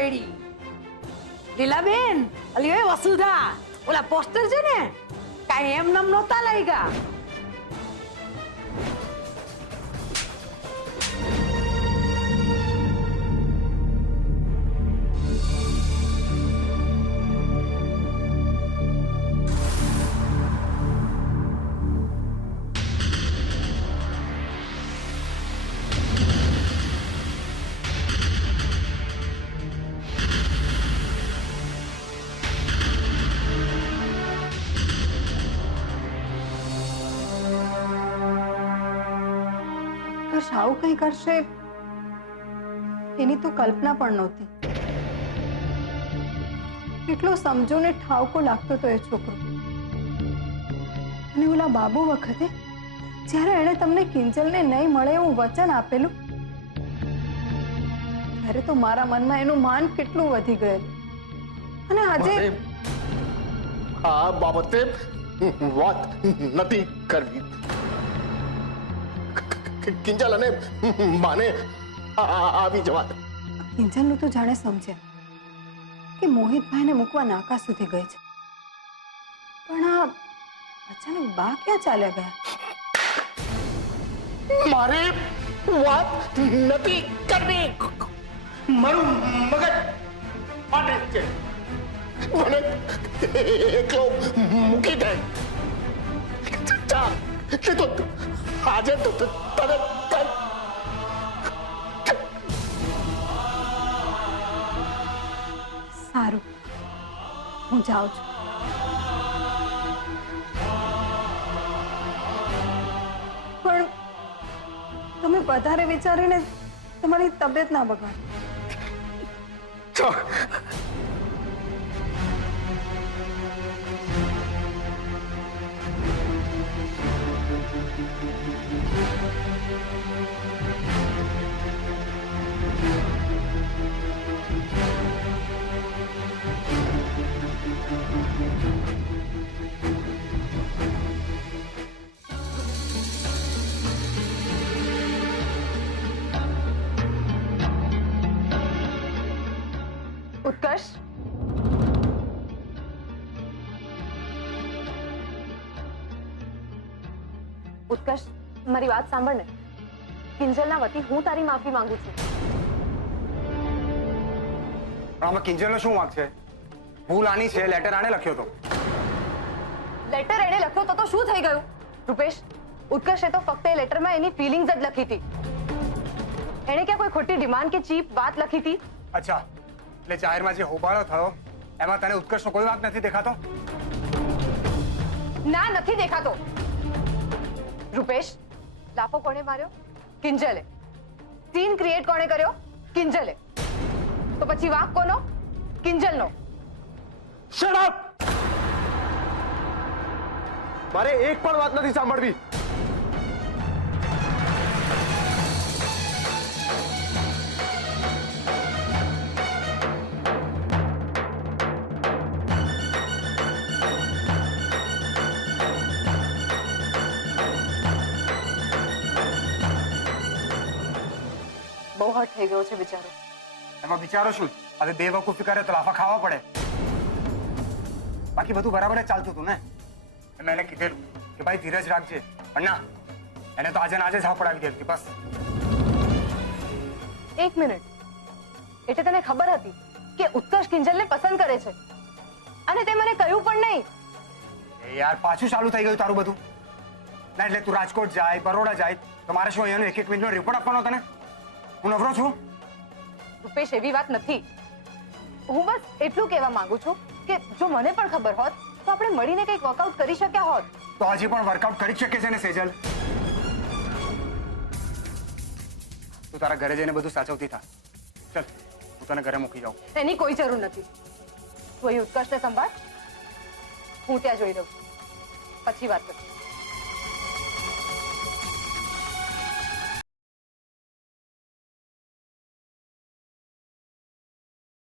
પડી. લીલાબેન, અલી એ વસુધા, ઓલા પોસ્ટર છે ને કાંઈ એમ નમ નહોતા લાગ્યા. આવું કઈ કરશે એની તો કલ્પના પણ નહોતી. કેટલો સમજો ને ઠાવકો લાગતો તો એ છોકરો. અને ઓલા બાબુ વખતે જ્યારે એણે તમને કિંજલને નહીં મળે એવું વચન આપેલું ત્યારે તો મારા મનમાં એનું માન કેટલું વધી ગયેલું. અને આજે આ બાબતે વાત નથી કરવી. કિંજલ અને માને આવી જવા. કિંજલનું તો જાણે સમજ્યા કે મોહિતભાઈને મૂકવા નાકા સુધી ગઈ છે, પણ આ અચાનક બા ક્યાં ચાલ્યા ગયા? મારે વાત નથી કરવી. મારું મગજ ફાટે છે. મને એકલો મૂકી દે. આજે તો તરત સારું, હું જાઉં છું. પણ તમે વધારે વિચારીને તમારી તબિયત ના બગાડો. ઉત્કર્ષ, ઉત્કર્ષ, મારી વાત સાંભળ ને. કિંજલના વતી હું તારી માફી માંગુ છું. પણ આમાં કિંજલનો શું વાંક છે? ભૂલ આની છે. લેટર આને લખ્યો હતો. લેટર એણે લખ્યો તો શું થઈ ગયું? રૂપેશ, ઉત્કર્ષે તો ફક્ત એ લેટરમાં એની ફિલિંગ્સ જ લખી હતી. એણે ક્યાં કોઈ ખોટી ડિમાન્ડ કે ચીપ વાત લખી હતી? અચ્છા, એટલે જાહેરમાં જે હોબાળો થયો એમાં તને ઉત્કર્ષનો કોઈ વાંક નથી દેખાતો? ના, નથી દેખાતો. રૂપેશ, લાફો કોણે માર્યો? કિંજલે. સીન ક્રિએટ કોણે કર્યો? કિંજલે. તો પછી વાંક કોનો? કિંજલનો. Shut up! મારે એક પણ વાત નથી સાંભળવી. બહુ હર્ટ થઈ ગયો છે બિચારો. એમાં વિચારો શું? હવે બેવકૂફી કરે તો લાફા ખાવા પડે. બાકી બધું બરાબર જ ચાલતું હતું ને. મેં એને કીધેલું કે ભાઈ ધીરજ રાખજે, પણ ના, એને તો આજે ને આજે જ હા પડાવી દીધી. બસ. એક મિનિટ, એટલે તને ખબર હતી કે ઉત્કર્ષ કિંજલને પસંદ કરે છે અને તે મને કહ્યું પણ નહીં? એ યાર, પાછું ચાલુ થઈ ગયું તારું બધું. ના, એટલે તું રાજકોટ જાય, બરોડા જાય તો મારે શું અહીંયાનો એક મિનિટનો રિપોર્ટ આપવાનો તને? હું નવરો છું? રૂપેશ, એવી વાત નથી. હું બસ એટલું કહેવા માંગુ છું કે જો મને પણ ખબર હોત તો આપણે મળીને કંઈક વર્કઆઉટ કરી શક્યા હોત. તો હજી પણ વર્કઆઉટ કરી શકે છે ને સેજલ? તું તારા ઘરે જઈને બધું સાચવતી થા. ચલ, હું તને ઘરે મૂકી જાઉં. એની કોઈ જરૂર નથી. તું અહીં ઉત્કર્ષને સંભાળ, હું ત્યાં જોઈ લઉં, પછી વાત કરીશ.